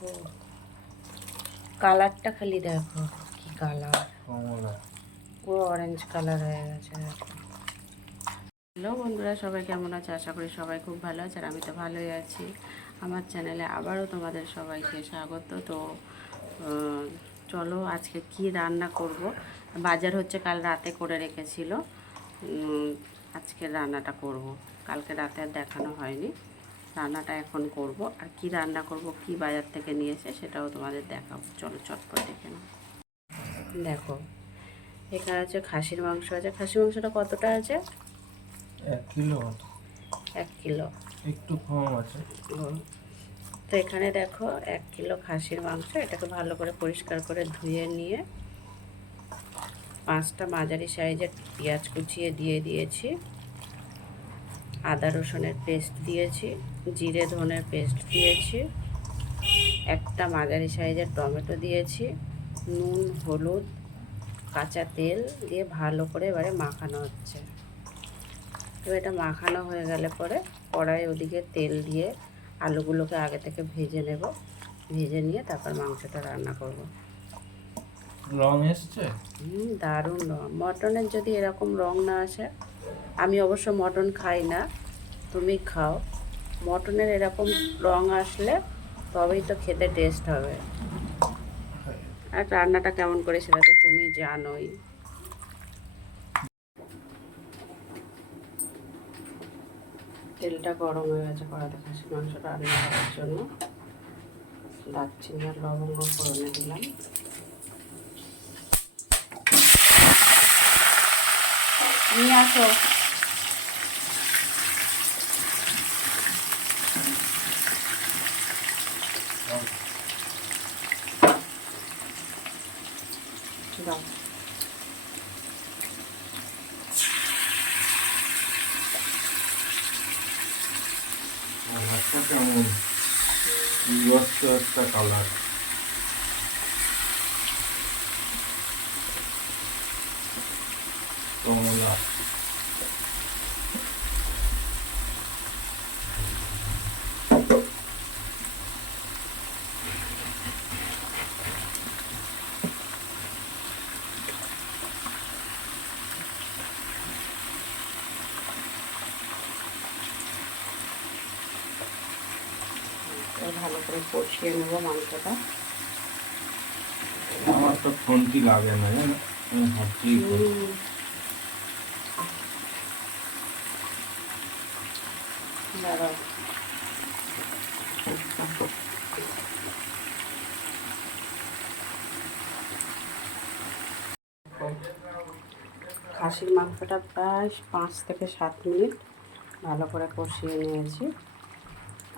দেখো কালারটা, খালি দেখো কি কালার, পুরো অরেঞ্জ কালার হয়ে গেছে। দেখো। হ্যালো বন্ধুরা, সবাই কেমন আছে? আশা করি সবাই খুব ভালো আছে, আর আমি তো ভালোই আছি। আমার চ্যানেলে আবারও তোমাদের সবাইকে স্বাগত। তো চলো আজকে কি রান্না করব। বাজার হচ্ছে কাল রাতে করে রেখেছিল, আজকে রান্নাটা করব। কালকে রাতে আর দেখানো হয়নি, রান্নাটা এখন করব। আর কি রান্না করব, কি বাজার থেকে নিয়ে এসে সেটাও তোমাদের দেখাবো। চলো চটপট দেখে নাও। দেখো এখানে আছে খাসির মাংস আছে। খাসির মাংসটা কতটা আছে? 1 কিলো। 1 কিলো, একটু কম আছে। তো এখানে দেখো 1 কিলো খাসির মাংস। এটাকে ভালো করে পরিষ্কার করে ধুয়ে নিয়ে 5টা মাঝারি সাইজের পেঁয়াজ কুচিয়ে দিয়ে দিয়েছি, আদা রসুনের পেস্ট দিয়েছি, জিরে ধনের পেস্ট দিয়েছি, একটা মাঝারি সাইজের টমেটো দিয়েছি, নুন হলুদ কাঁচা তেল দিয়ে ভালো করে এবারে মাখানো হচ্ছে। এবার এটা মাখানো হয়ে গেলে পরে কড়াই ওদিকে তেল দিয়ে আলুগুলোকে আগে থেকে ভেজে নেব, ভেজে নিয়ে তারপর মাংসটা রান্না করব। রং এসছে? দারুণ রং। মটনের যদি এরকম রং না আসে, আমি অবশ্য মটন খাই না, তুমি খাও, মটনের এরকম রং আসলে তবেই তো খেতে টেস্ট হবে। আর রান্নাটা কেমন করে সেটা তো তুমি জানোই। তেলটা গরম হয়ে গেছে কড়াতে খাসির মাংসটা রান্না করার জন্য। দারচিনি আর লবঙ্গ ফোড়নে দিলাম। নিয়ে আসো। দাও। কেমন একটা কালার। কমলা। ভালো করে কষিয়ে নেবো মাংসটা। আমার তো ফোনটি লাগে না, জানো, আমি ভাবছি দাঁড়াও। খাসির মাংসটা প্রায় 5 থেকে 7 মিনিট ভালো করে কষিয়ে নিয়েছি।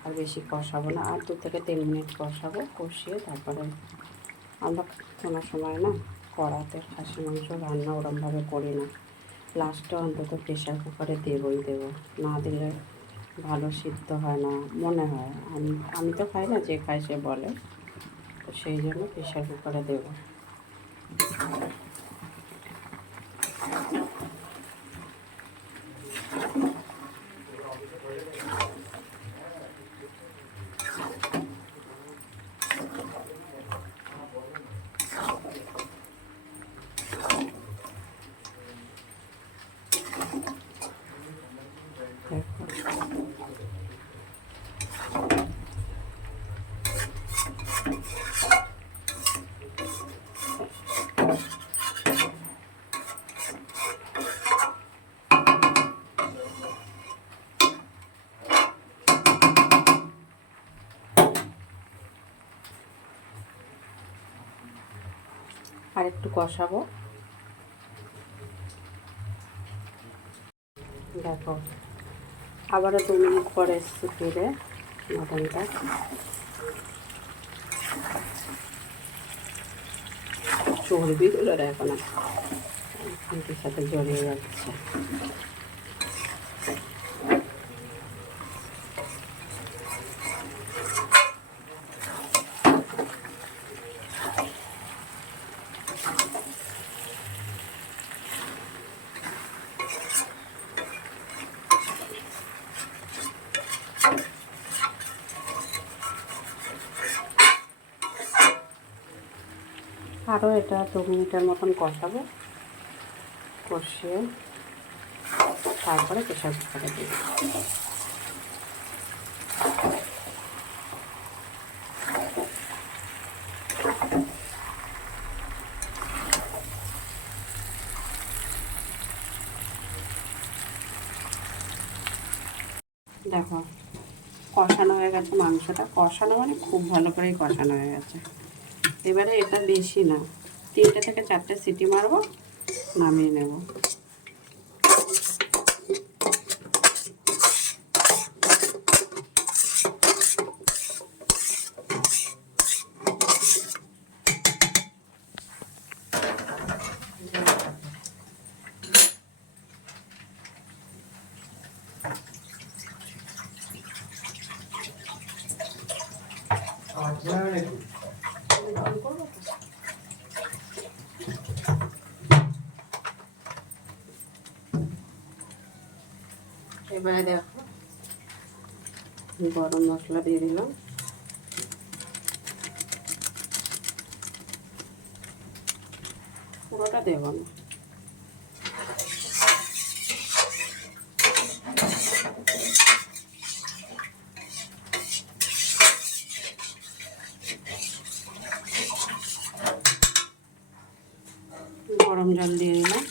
আর বেশি কষাবো না, আর 2 থেকে 3 মিনিট কষাবো। কষিয়ে তারপরে আমরা কোনো সময় না কড়াতে খাসির মাংস রান্না ওরমভাবে করি না, লাস্টে অন্তত প্রেশার কুকারে দেবই দেবো, না দিলে ভালো সিদ্ধ হয় না মনে হয়। আমি তো খাই না, যে খায় সে বলে, তো সেই জন্য প্রেশার কুকারে দেবো। আর একটু কষাবো। দেখো আবারও 2 মিনিট পরে এসছে ফিরে মটনটা। চর্বিগুলো দেখো না, খুন্তির সাথে জড়িয়ে যাচ্ছে। আরও এটা 2 মিনিটের মতন কষাবো, কষিয়ে তারপরে প্রেশার কুকারে দিই। দেখো কষানো হয়ে গেছে মাংসটা, কষানো মানে খুব ভালো করেই কষানো হয়ে গেছে। এবারে এটা বেশি না, 3টে থেকে 4টে সিটি মারবো, নামিয়ে নেব। এবারে দেখো গরম মশলা দিয়ে দিলাম, পুরোটা দেবো না। গরম জল দিয়ে দিলাম।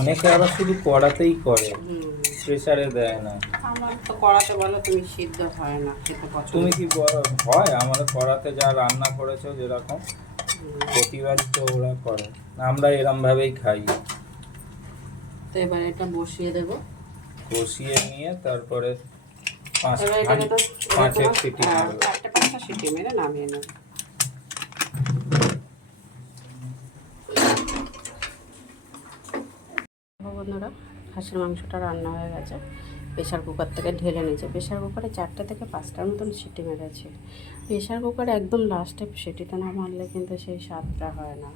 অনেকে আবার শুধু কড়াতেই করে, প্রেসারে দেয় না। আমার তো কড়াতে বলো তুমি, সিদ্ধ হয় না, খেতে পছন্দ। তুমি কি হয় আমাদের কড়াতে যা রান্না করেছো যেরকম, প্রতিবারই তো ওরা করে, আমরা এরম ভাবেই খাই। তো এবার এটা বসিয়ে দেব, কষিয়ে নিয়ে তারপরে এবার এটাকে তো 5 সিটি মারবে। 4টে-5টা সিটি মেরে নামিয়ে নেব। বন্ধুরা, খাসির মাংসটা রান্না হয়ে গেছে, প্রেশার কুকার থেকে ঢেলে নিয়েছে। প্রেশার কুকারে 4টে থেকে 5টার মতন সিটি মেরেছে। প্রেশার কুকারে একদম লাস্টে সিটিটা না মারলে কিন্তু সেই স্বাদটা হয় না।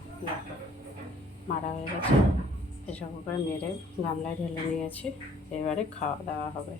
মারা হয়ে গেছে, প্রেশার কুকারে মেরে গামলায় ঢেলে নিয়েছি। এবারে খাওয়া দাওয়া হবে।